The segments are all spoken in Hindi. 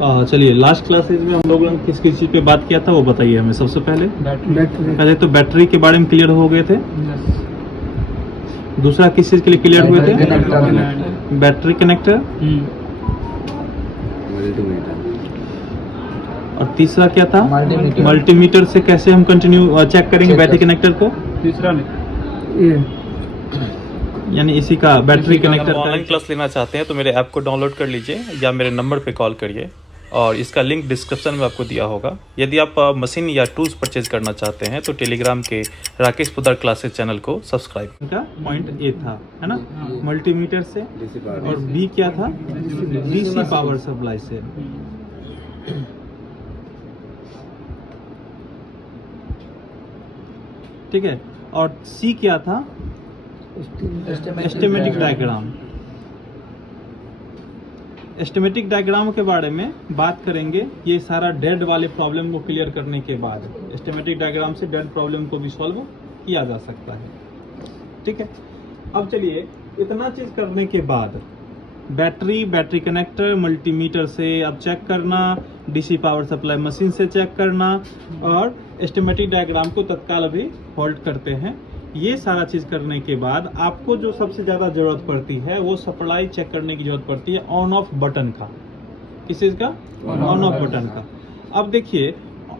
चलिए, लास्ट क्लासेज में हम लोगों ने किस किस चीज़ पे बात किया था वो बताइए हमें सबसे पहले। पहले तो बैटरी के बारे में क्लियर हो गए थे। दूसरा किस चीज़ के लिए क्लियर हुए थे? Battery connector. और तीसरा क्या था? मल्टीमीटर से कैसे हम कंटिन्यू चेक करेंगे बैटरी कनेक्टर को। तीसरा नहीं, यानी इसी का बैटरी कनेक्टर। ऑनलाइन क्लास लेना चाहते हैं तो मेरे ऐप को डाउनलोड कर लीजिए या मेरे नंबर पे कॉल करिए, और इसका लिंक डिस्क्रिप्शन में आपको दिया होगा। यदि आप मशीन या टूल्स परचेज करना चाहते हैं तो टेलीग्राम के राकेश पुदर क्लासेस चैनल को सब्सक्राइब। इनका पॉइंट ए था, है ना, मल्टीमीटर से, और बी क्या था? डीसी पावर सप्लाई से। ठीक है, और सी क्या था? एस्टिमेटिक डायग्राम। एस्टिमेटिक डायग्राम के बारे में बात करेंगे। ये सारा डेड वाले प्रॉब्लम को क्लियर करने के बाद एस्टिमेटिक डायग्राम से डेड प्रॉब्लम को भी सॉल्व किया जा सकता है। ठीक है, अब चलिए, इतना चीज करने के बाद बैटरी कनेक्टर, मल्टीमीटर से अब चेक करना, डीसी पावर सप्लाई मशीन से चेक करना, और एस्टिमेटिक डायग्राम को तत्काल अभी होल्ड करते हैं। ये सारा चीज करने के बाद आपको जो सबसे ज्यादा जरूरत पड़ती है वो सप्लाई चेक करने की जरूरत पड़ती है ऑन ऑफ बटन का। किस चीज का? ऑन ऑफ बटन का। अब देखिए,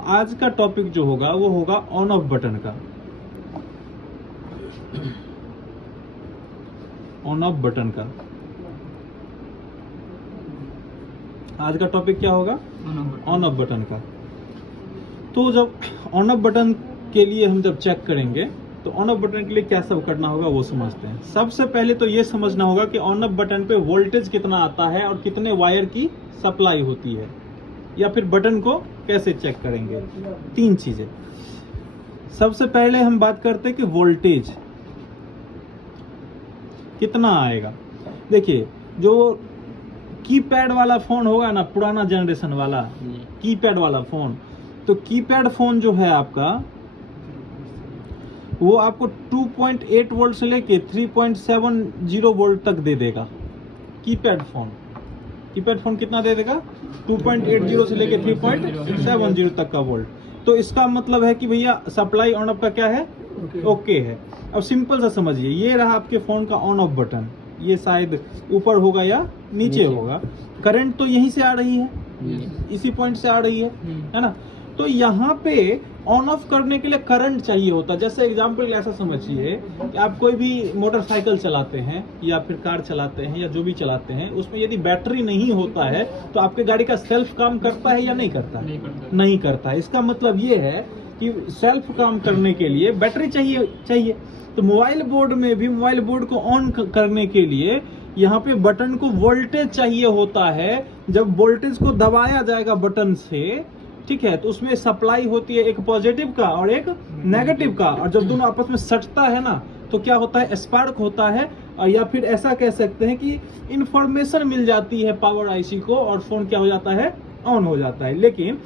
आज का टॉपिक जो होगा वो होगा ऑन ऑफ बटन का। ऑन ऑफ बटन का आज का टॉपिक क्या होगा? ऑन ऑफ बटन का। तो जब ऑन ऑफ बटन के लिए हम जब चेक करेंगे तो ऑन ऑफ बटन के लिए क्या सब करना होगा वो समझते हैं। सबसे पहले तो ये समझना होगा कि ऑन ऑफ बटन पे वोल्टेज कितना आता है और कितने वायर की सप्लाई होती है, या फिर बटन को कैसे चेक करेंगे। तीन चीजें। सबसे पहले हम बात करते हैं कि वोल्टेज कितना आएगा। देखिए, जो कीपैड वाला फोन होगा ना, पुराना जनरेशन वाला कीपैड वाला फोन, तो कीपैड फोन जो है आपका, वो आपको 2.8 वोल्ट से लेके 3.70 वोल्ट तक दे देगा। कीपैड फोन कितना दे देगा? 2.80 से लेके 3.70 तक का वोल्ट। तो इसका मतलब है कि भैया सप्लाई ऑन ऑफ का क्या है? ओके है। अब सिंपल सा समझिए, ये रहा आपके फोन का ऑन ऑफ बटन। ये शायद ऊपर होगा या नीचे होगा। करंट तो यहीं से आ रही है, इसी पॉइंट से आ रही है ना। तो यहाँ पे ऑन ऑफ करने के लिए करंट चाहिए होता है। जैसे एग्जांपल ऐसा समझिए कि आप कोई भी मोटरसाइकिल चलाते हैं या फिर कार चलाते हैं या जो भी चलाते हैं, उसमें यदि बैटरी नहीं होता है तो आपके गाड़ी का सेल्फ काम करता है या नहीं करता? नहीं करता है। इसका मतलब ये है कि सेल्फ काम करने के लिए बैटरी चाहिए। तो मोबाइल बोर्ड में भी मोबाइल बोर्ड को ऑन करने के लिए यहाँ पे बटन को वोल्टेज चाहिए होता है। जब वोल्टेज को दबाया जाएगा बटन से, ठीक है, तो उसमें सप्लाई होती है एक पॉजिटिव का और एक नेगेटिव का, और जब दोनों आपस में सटता है ना तो क्या होता है? स्पार्क होता है। और या फिर ऐसा कह सकते हैं कि इंफॉर्मेशन मिल जाती है पावर आईसी को, और फोन क्या हो जाता है? ऑन हो जाता है। लेकिन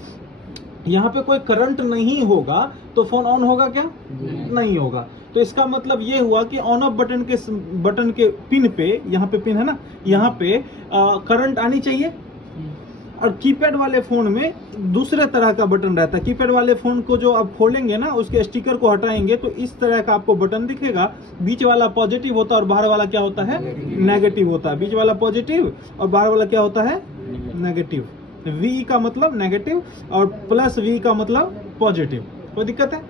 यहाँ पे कोई करंट नहीं होगा तो फोन ऑन होगा क्या? नहीं होगा। तो इसका मतलब ये हुआ कि ऑन ऑफ बटन के पिन पे, यहाँ पे पिन है ना, यहाँ पे करंट आनी चाहिए। और कीपैड वाले फोन में दूसरे तरह का बटन रहता है। कीपैड वाले फोन को जो आप खोलेंगे ना, उसके स्टिकर को हटाएंगे तो इस तरह का आपको बटन दिखेगा। बीच वाला पॉजिटिव होता है और बाहर वाला क्या होता है? नेगेटिव होता है। बीच वाला पॉजिटिव और बाहर वाला क्या होता है? नेगेटिव। V का मतलब नेगेटिव और प्लस V का मतलब पॉजिटिव। कोई दिक्कत है?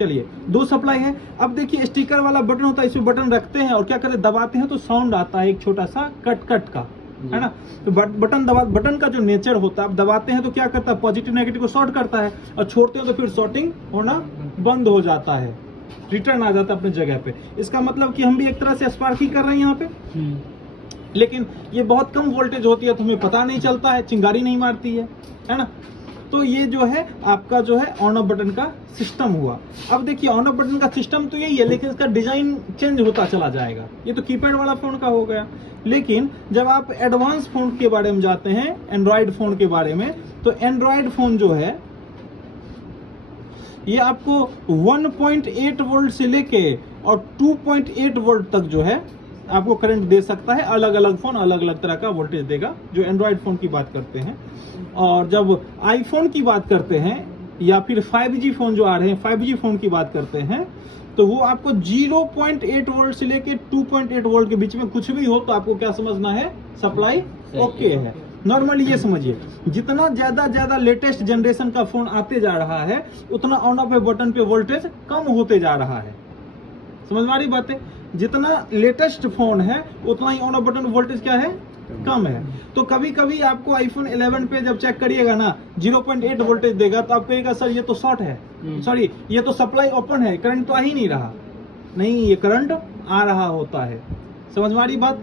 चलिए, दो सप्लाई है। अब देखिए, स्टिकर वाला बटन होता है, इसमें बटन रखते हैं और क्या करते, दबाते हैं तो साउंड आता है एक छोटा सा कट का, है ना। तो बटन का जो नेचर होता है, आप दबाते हैं तो क्या करता है? पॉजिटिव नेगेटिव को शॉर्ट करता है, और छोड़ते हैं तो फिर शॉर्टिंग होना बंद हो जाता है, रिटर्न आ जाता है अपनी जगह पे। इसका मतलब कि हम भी एक तरह से स्पार्क ही कर रहे हैं यहाँ पे। लेकिन ये बहुत कम वोल्टेज होती है तो हमें पता नहीं चलता है, चिंगारी नहीं मारती है ना। तो ये जो है आपका जो है ऑन ऑफ बटन का सिस्टम हुआ। अब देखिए, ऑन ऑफ बटन का सिस्टम तो यही है, लेकिन इसका डिजाइन चेंज होता चला जाएगा। ये तो कीपैड वाला फोन का हो गया। लेकिन जब आप एडवांस फोन के बारे में जाते हैं, एंड्रॉयड फोन के बारे में, तो एंड्रॉयड फोन जो है ये आपको 1.8 वोल्ट से लेके और 2.8 वोल्ट तक जो है आपको करंट दे सकता है। अलग अलग फ़ोन अलग अलग तरह का वोल्टेज देगा, जो एंड्रॉयड फ़ोन की बात करते हैं। और जब आईफोन की बात करते हैं या फिर 5G फ़ोन जो आ रहे हैं, 5G फ़ोन की बात करते हैं, तो वो आपको 0.8 वोल्ट से लेके 2.8 वोल्ट के बीच में कुछ भी हो तो आपको क्या समझना है, सप्लाई ओके है। नॉर्मली ये समझिए, जितना ज्यादा लेटेस्ट जनरेशन का फोन आते जा रहा है, उतना ऑन ऑफ बटन पे वोल्टेज कम होते जा रहा है। समझ में आ रही बात है? जितना लेटेस्ट फोन है उतना ही ऑन ऑफ बटन वोल्टेज क्या है, कम है। तो कभी कभी आपको आईफोन 11 पे जब चेक करिएगा ना 0.8 वोल्टेज देगा तो आप कहिएगा सर ये तो शॉर्ट है, सॉरी ये तो सप्लाई ओपन है, करंट तो आ ही नहीं रहा। नहीं, ये करंट आ रहा होता है। समझ में आ रही बात?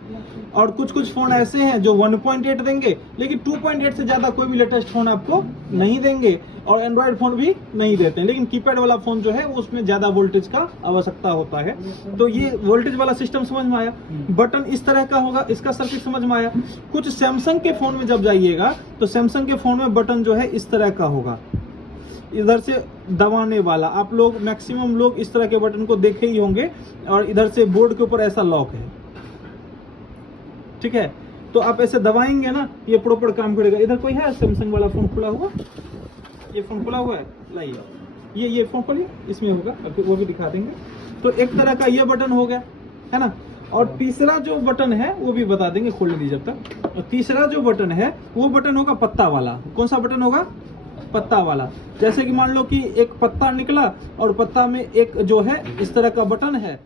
और कुछ कुछ फोन ऐसे हैं जो 1.8 देंगे, लेकिन 2.8 से ज्यादा कोई भी लेटेस्ट फोन आपको नहीं देंगे, और एंड्रॉयड फोन भी नहीं देते हैं। लेकिन कीपैड वाला फोन जो है उसमें ज्यादा वोल्टेज का आवश्यकता होता है। तो ये वोल्टेज वाला सिस्टम समझ में आया। बटन इस तरह का होगा, इसका सर्किट समझ में आया। कुछ सैमसंग के फोन में जब जाइएगा तो सैमसंग के फोन में बटन जो है इस तरह का होगा, इधर से दबाने वाला। आप लोग मैक्सिमम लोग इस तरह के बटन को देखे ही होंगे, और इधर से बोर्ड के ऊपर ऐसा लॉक है, ठीक है। तो आप ऐसे दबाएंगे ना, ये प्रॉपर काम करेगा। इधर कोई है सैमसंग वाला फोन खुला हुआ? ये फोन खुला हुआ है, लाइए ये फोन खोलिए, इसमें होगा, वो भी दिखा देंगे। तो एक तरह का ये बटन हो गया, है ना। और तीसरा जो बटन है वो भी बता देंगे, खोल दीजिए जब तक। और तीसरा जो बटन है वो बटन होगा पत्ता वाला। कौन सा बटन होगा? पत्ता वाला। जैसे कि मान लो कि एक पत्ता निकला और पत्ता में एक जो है इस तरह का बटन है।